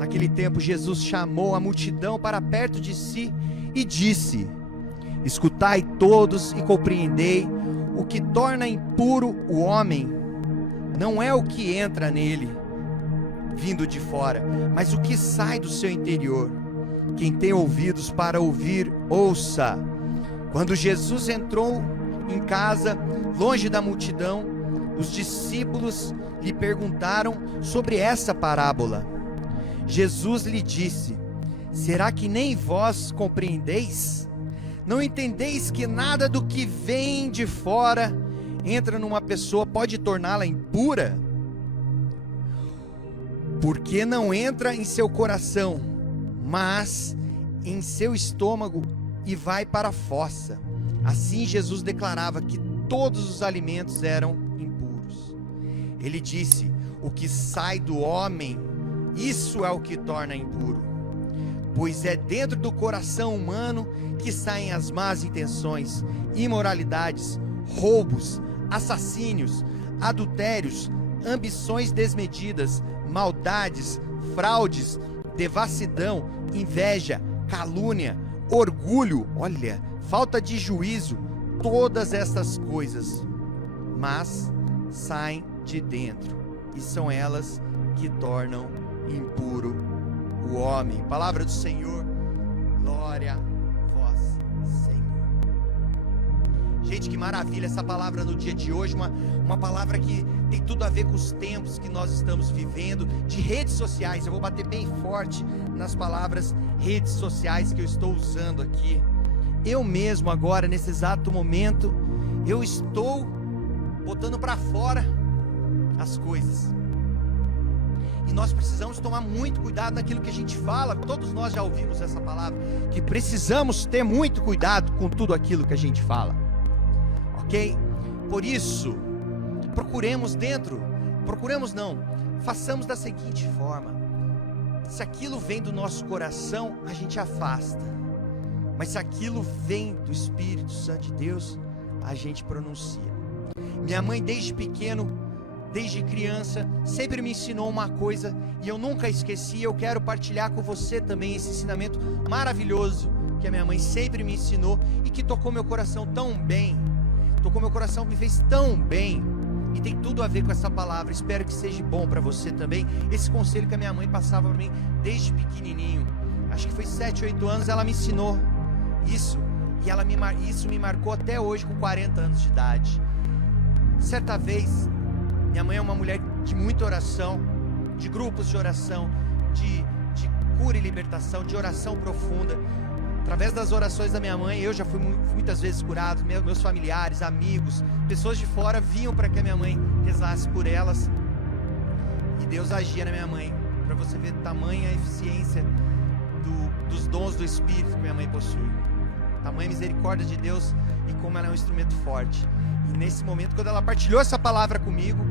Naquele tempo, Jesus chamou a multidão para perto de si e disse: escutai todos e compreendei, o que torna impuro o homem não é o que entra nele, vindo de fora, mas o que sai do seu interior. Quem tem ouvidos para ouvir, ouça. Quando Jesus entrou em casa, longe da multidão, os discípulos lhe perguntaram sobre essa parábola. Jesus lhe disse: será que nem vós compreendeis? Não entendeis que nada do que vem de fora entra numa pessoa pode torná-la impura? Porque não entra em seu coração, mas em seu estômago e vai para a fossa. Assim Jesus declarava que todos os alimentos eram impuros. Ele disse: o que sai do homem, isso é o que torna impuro. Pois é dentro do coração humano que saem as más intenções, imoralidades, roubos, assassínios, adultérios, ambições desmedidas, maldades, fraudes, devassidão, inveja, calúnia, orgulho, falta de juízo. Todas essas coisas, mas saem de dentro, e são elas que tornam impuro o homem. Palavra do Senhor. Glória a vós, Senhor. Gente, que maravilha essa palavra no dia de hoje, uma palavra que tem tudo a ver com os tempos que nós estamos vivendo, de redes sociais. Eu vou bater bem forte nas palavras redes sociais que eu estou usando aqui. Eu mesmo agora, nesse exato momento, eu estou botando para fora as coisas. E nós precisamos tomar muito cuidado naquilo que a gente fala. Todos nós já ouvimos essa palavra, que precisamos ter muito cuidado com tudo aquilo que a gente fala. Ok? Por isso, façamos da seguinte forma: se aquilo vem do nosso coração, a gente afasta. Mas se aquilo vem do Espírito Santo de Deus, a gente pronuncia. Minha mãe desde pequeno, desde criança, sempre me ensinou uma coisa e eu nunca esqueci. Eu quero partilhar com você também esse ensinamento maravilhoso que a minha mãe sempre me ensinou e que tocou meu coração tão bem. Me fez tão bem. E tem tudo a ver com essa palavra. Espero que seja bom para você também. Esse conselho que a minha mãe passava para mim desde pequenininho. Acho que foi 7, 8 anos, ela me ensinou isso. E isso me marcou até hoje com 40 anos de idade. Certa vez, minha mãe é uma mulher de muita oração, de grupos de oração, de cura e libertação, de oração profunda. Através das orações da minha mãe, eu já fui muitas vezes curado. Meus familiares, amigos, pessoas de fora vinham para que a minha mãe rezasse por elas. E Deus agia na minha mãe, para você ver tamanha eficiência dos dons do Espírito que minha mãe possui. Tamanha misericórdia de Deus e como ela é um instrumento forte. E nesse momento, quando ela partilhou essa palavra comigo,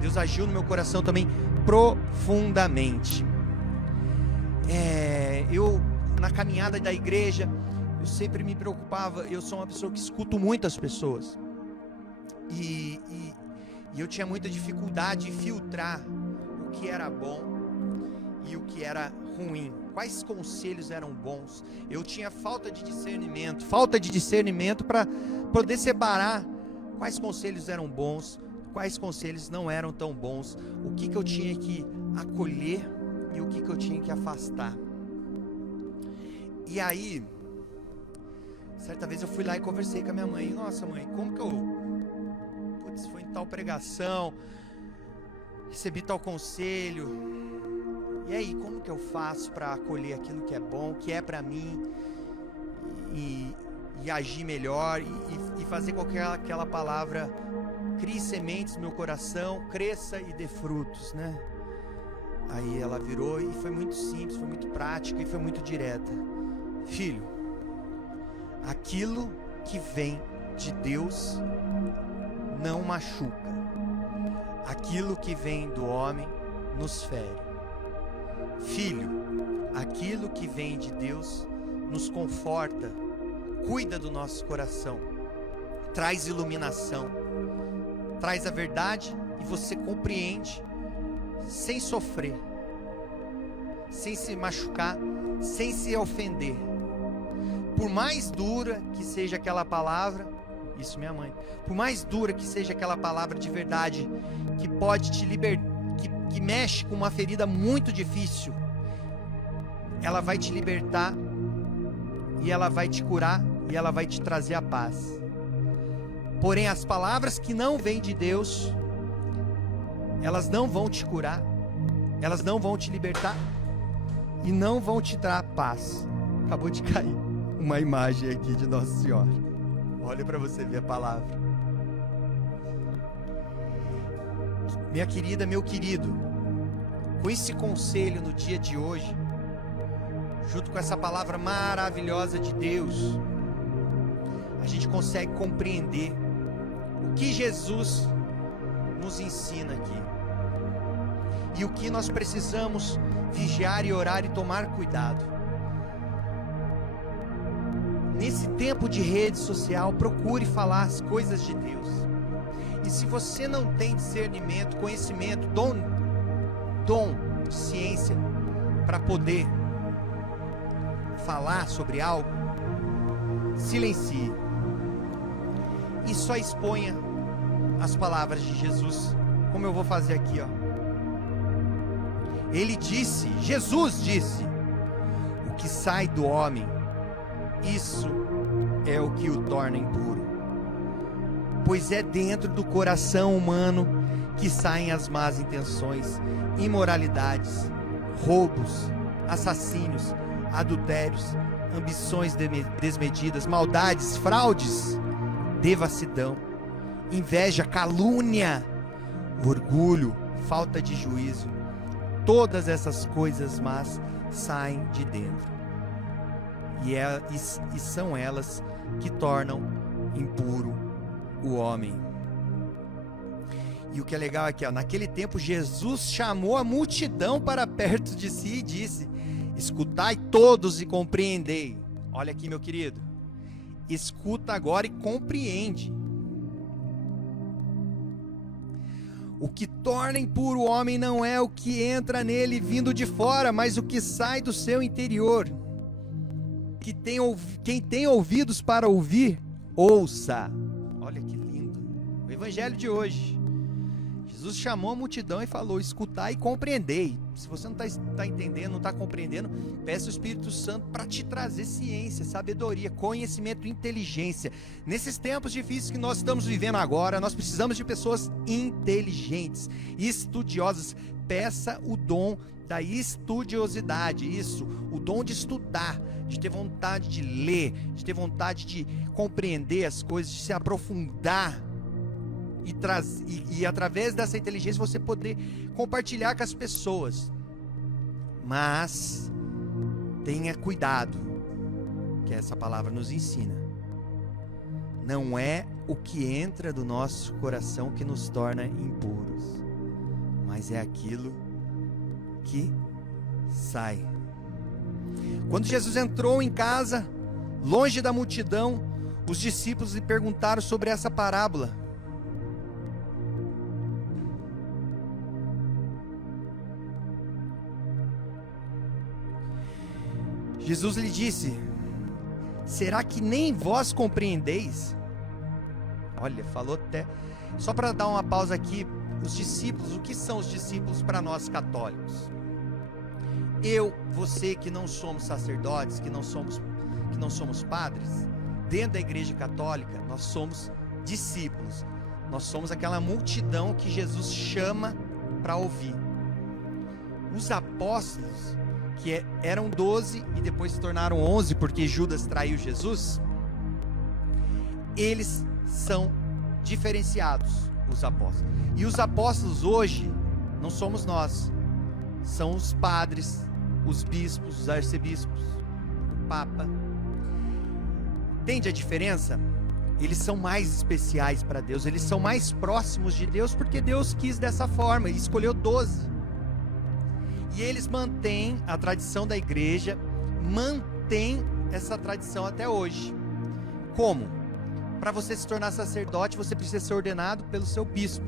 Deus agiu no meu coração também profundamente. Na caminhada da igreja, eu sempre me preocupava. Eu sou uma pessoa que escuto muitas pessoas e eu tinha muita dificuldade de filtrar o que era bom e o que era ruim, quais conselhos eram bons. Eu tinha falta de discernimento para poder separar quais conselhos eram bons, quais conselhos não eram tão bons, o que eu tinha que acolher e o que eu tinha que afastar. E aí, certa vez eu fui lá e conversei com a minha mãe. Nossa, mãe, como que foi em tal pregação, recebi tal conselho. E aí, como que eu faço para acolher aquilo que é bom, que é para mim, e agir melhor, e fazer com que aquela palavra crie sementes no meu coração, cresça e dê frutos, né? Aí ela virou e foi muito simples, foi muito prática e foi muito direta. Filho, aquilo que vem de Deus não machuca. Aquilo que vem do homem nos fere. Filho, aquilo que vem de Deus nos conforta, cuida do nosso coração, traz iluminação, traz a verdade e você compreende sem sofrer. sem se machucar, sem se ofender. Por mais dura que seja aquela palavra, isso minha mãe, por mais dura que seja aquela palavra de verdade, que pode te libertar, que mexe com uma ferida muito difícil, ela vai te libertar, e ela vai te curar, e ela vai te trazer a paz. Porém, as palavras que não vêm de Deus, elas não vão te curar, elas não vão te libertar, e não vão te dar paz. Acabou de cair uma imagem aqui de Nossa Senhora. Olha para você ver a palavra. Minha querida, meu querido, com esse conselho no dia de hoje, junto com essa palavra maravilhosa de Deus, a gente consegue compreender o que Jesus nos ensina aqui. E o que nós precisamos vigiar e orar e tomar cuidado. Nesse tempo de rede social, procure falar as coisas de Deus. E se você não tem discernimento, conhecimento, dom, ciência, para poder falar sobre algo, silencie. E só exponha as palavras de Jesus, como eu vou fazer aqui, ó. Ele disse, Jesus disse: o que sai do homem, isso é o que o torna impuro. Pois é dentro do coração humano que saem as más intenções, imoralidades, roubos, assassínios, adultérios, ambições desmedidas, maldades, fraudes, devassidão, inveja, calúnia, orgulho, falta de juízo. Todas essas coisas más saem de dentro, e são elas que tornam impuro o homem. E o que é legal aqui, ó, naquele tempo Jesus chamou a multidão para perto de si e disse: escutai todos e compreendei. Olha aqui, meu querido, escuta agora e compreende. O que torna impuro o homem não é o que entra nele vindo de fora, mas o que sai do seu interior. Quem tem ouvidos para ouvir, ouça. Olha que lindo o evangelho de hoje. Jesus chamou a multidão e falou: escutai e compreendei. Se você não está entendendo, não está compreendendo, peça o Espírito Santo para te trazer ciência, sabedoria, conhecimento, inteligência. Nesses tempos difíceis que nós estamos vivendo agora, nós precisamos de pessoas inteligentes, estudiosas. Peça o dom da estudiosidade, isso, o dom de estudar, de ter vontade de ler, de ter vontade de compreender as coisas, de se aprofundar. E através dessa inteligência você poder compartilhar com as pessoas. Mas tenha cuidado, que essa palavra nos ensina. Não é o que entra do nosso coração que nos torna impuros, mas é aquilo que sai. Quando Jesus entrou em casa, longe da multidão, os discípulos lhe perguntaram sobre essa parábola. Jesus lhe disse: será que nem vós compreendeis? Olha, falou até... Só para dar uma pausa aqui, os discípulos, o que são os discípulos para nós católicos? Você que não somos sacerdotes, que não somos padres, dentro da igreja católica, nós somos discípulos. Nós somos aquela multidão que Jesus chama para ouvir. Os apóstolos, que eram 12 e depois se tornaram 11 porque Judas traiu Jesus, eles são diferenciados, os apóstolos. E os apóstolos hoje não somos nós, são os padres, os bispos, os arcebispos, o Papa. Entende a diferença? Eles são mais especiais para Deus, eles são mais próximos de Deus porque Deus quis dessa forma e escolheu 12. E eles mantêm a tradição da igreja, mantêm essa tradição até hoje. Como? Para você se tornar sacerdote, você precisa ser ordenado pelo seu bispo.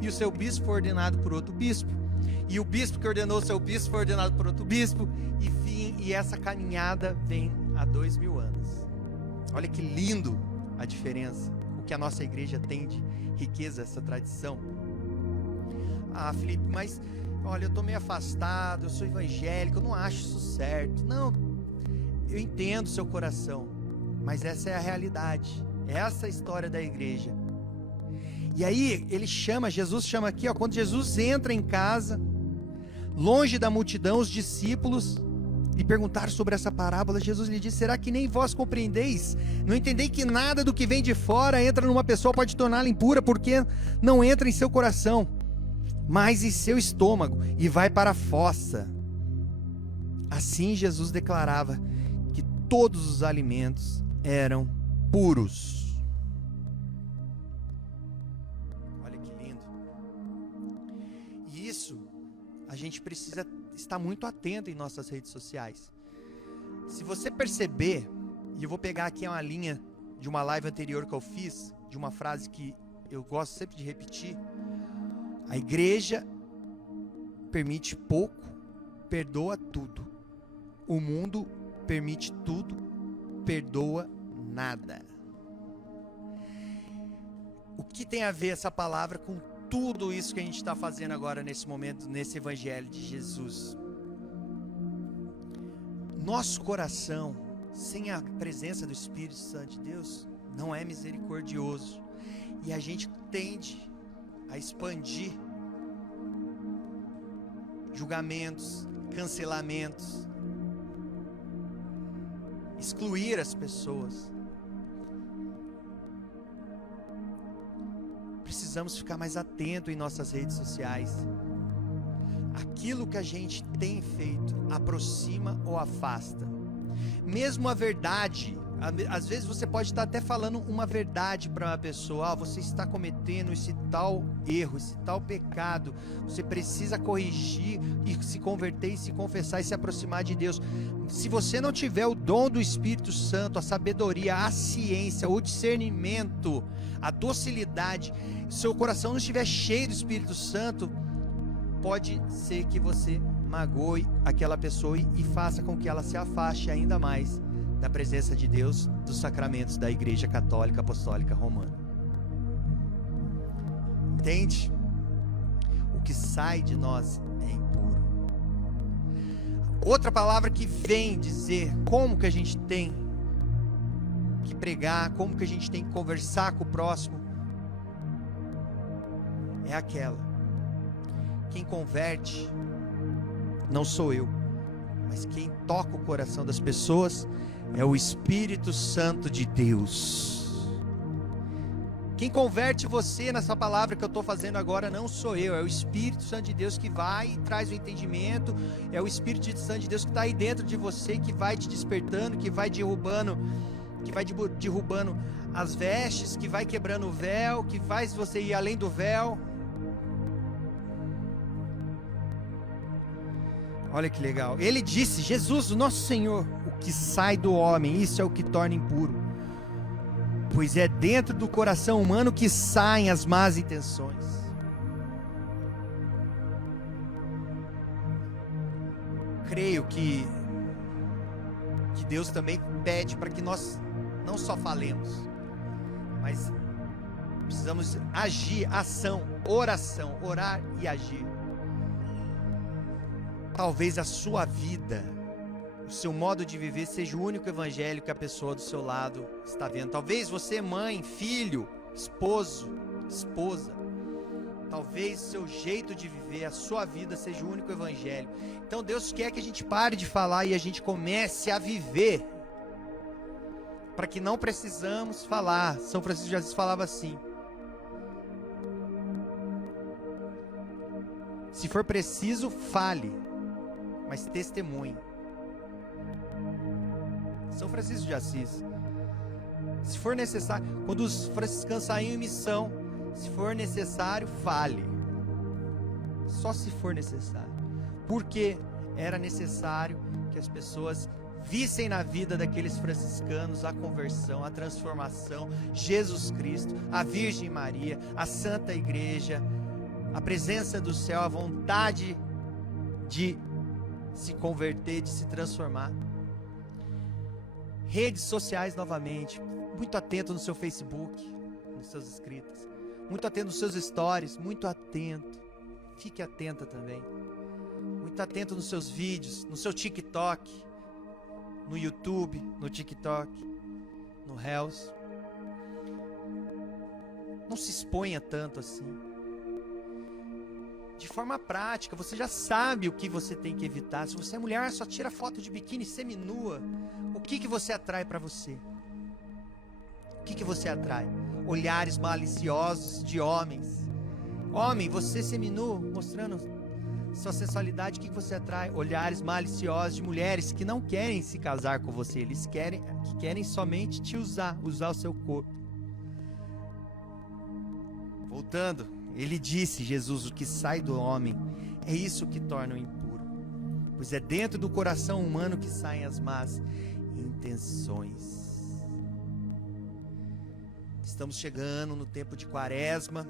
E o seu bispo foi ordenado por outro bispo. e o bispo que ordenou seu bispo foi ordenado por outro bispo, e essa caminhada vem há 2000 anos. Olha que lindo a diferença, o que a nossa igreja tem de riqueza, essa tradição. Ah, Felipe, mas olha, eu estou meio afastado, eu sou evangélico, eu não acho isso certo. Não, eu entendo o seu coração, mas essa é a realidade, essa é a história da igreja. E aí Jesus chama aqui, ó, quando Jesus entra em casa, longe da multidão, os discípulos lhe perguntaram sobre essa parábola. Jesus lhe disse: será que nem vós compreendeis? Não entendei que nada do que vem de fora entra numa pessoa, pode torná-la impura, porque não entra em seu coração, mas em seu estômago, e vai para a fossa. Assim Jesus declarava que todos os alimentos eram puros. Olha que lindo. E isso a gente precisa estar muito atento em nossas redes sociais. Se você perceber, e eu vou pegar aqui uma linha de uma live anterior que eu fiz, de uma frase que eu gosto sempre de repetir: a igreja permite pouco, perdoa tudo. O mundo permite tudo, perdoa nada. O que tem a ver essa palavra com tudo isso que a gente está fazendo agora nesse momento, nesse evangelho de Jesus? Nosso coração, sem a presença do Espírito Santo de Deus, não é misericordioso. E a gente tende a expandir julgamentos, cancelamentos, excluir as pessoas. Precisamos ficar mais atento em nossas redes sociais. Aquilo que a gente tem feito aproxima ou afasta? Mesmo a verdade, às vezes você pode estar até falando uma verdade para uma pessoa: você está cometendo esse tal erro, esse tal pecado, você precisa corrigir e se converter e se confessar e se aproximar de Deus. Se você não tiver o dom do Espírito Santo, a sabedoria, a ciência, o discernimento, a docilidade, seu coração não estiver cheio do Espírito Santo, pode ser que você magoe aquela pessoa e faça com que ela se afaste ainda mais da presença de Deus, dos sacramentos da Igreja Católica Apostólica Romana. Entende? O que sai de nós é impuro. Outra palavra que vem dizer como que a gente tem que pregar, como que a gente tem que conversar com o próximo, é aquela: quem converte não sou eu, mas quem toca o coração das pessoas é o Espírito Santo de Deus. Quem converte você nessa palavra que eu estou fazendo agora não sou eu, é o Espírito Santo de Deus que vai e traz o entendimento, é o Espírito Santo de Deus que está aí dentro de você, que vai te despertando, que vai derrubando as vestes, que vai quebrando o véu, que faz você ir além do véu. Olha que legal. Ele disse, Jesus, o nosso Senhor: o que sai do homem, isso é o que torna impuro, pois é dentro do coração humano que saem as más intenções. Creio que Deus também pede para que nós não só falemos, mas precisamos agir, ação, oração, orar e agir. Talvez a sua vida, o seu modo de viver seja o único evangelho que a pessoa do seu lado está vendo. Talvez você, mãe, filho, esposo, esposa, talvez o seu jeito de viver, a sua vida seja o único evangelho. Então Deus quer que a gente pare de falar e a gente comece a viver, para que não precisamos falar. São Francisco de Assis falava assim: se for preciso, fale, mas testemunhe. São Francisco de Assis. Se for necessário, quando os franciscanos saíam em missão, se for necessário, fale. Só se for necessário. Porque era necessário que as pessoas vissem na vida daqueles franciscanos a conversão, a transformação, Jesus Cristo, a Virgem Maria, a Santa Igreja, a presença do céu, a vontade de se converter, de se transformar. Redes sociais novamente, muito atento no seu Facebook, nos seus inscritos, muito atento nos seus stories, muito atento, fique atenta também, muito atento nos seus vídeos, no seu TikTok, no YouTube, no TikTok, no Reels. Não se exponha tanto assim. De forma prática, você já sabe o que você tem que evitar. Se você é mulher, só tira foto de biquíni seminua. O que você atrai para você? O que você atrai? Olhares maliciosos de homens. Homem, você seminu, mostrando sua sensualidade, o que você atrai? Olhares maliciosos de mulheres que não querem se casar com você. Eles querem somente te usar o seu corpo. Voltando, ele disse, Jesus, o que sai do homem é isso que torna o impuro, pois é dentro do coração humano que saem as más intenções. Estamos chegando no tempo de Quaresma,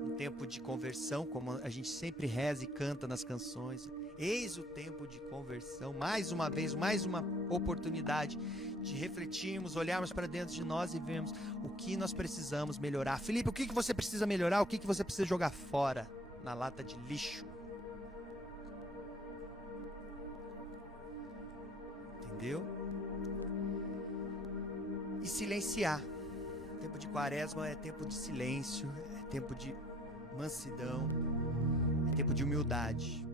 um tempo de conversão, como a gente sempre reza e canta nas canções. Eis o tempo de conversão, mais uma vez, mais uma oportunidade de refletirmos, olharmos para dentro de nós e vermos o que nós precisamos melhorar. Felipe, o que você precisa melhorar? O que você precisa jogar fora na lata de lixo? Entendeu? E silenciar. Tempo de Quaresma é tempo de silêncio, é tempo de mansidão, é tempo de humildade.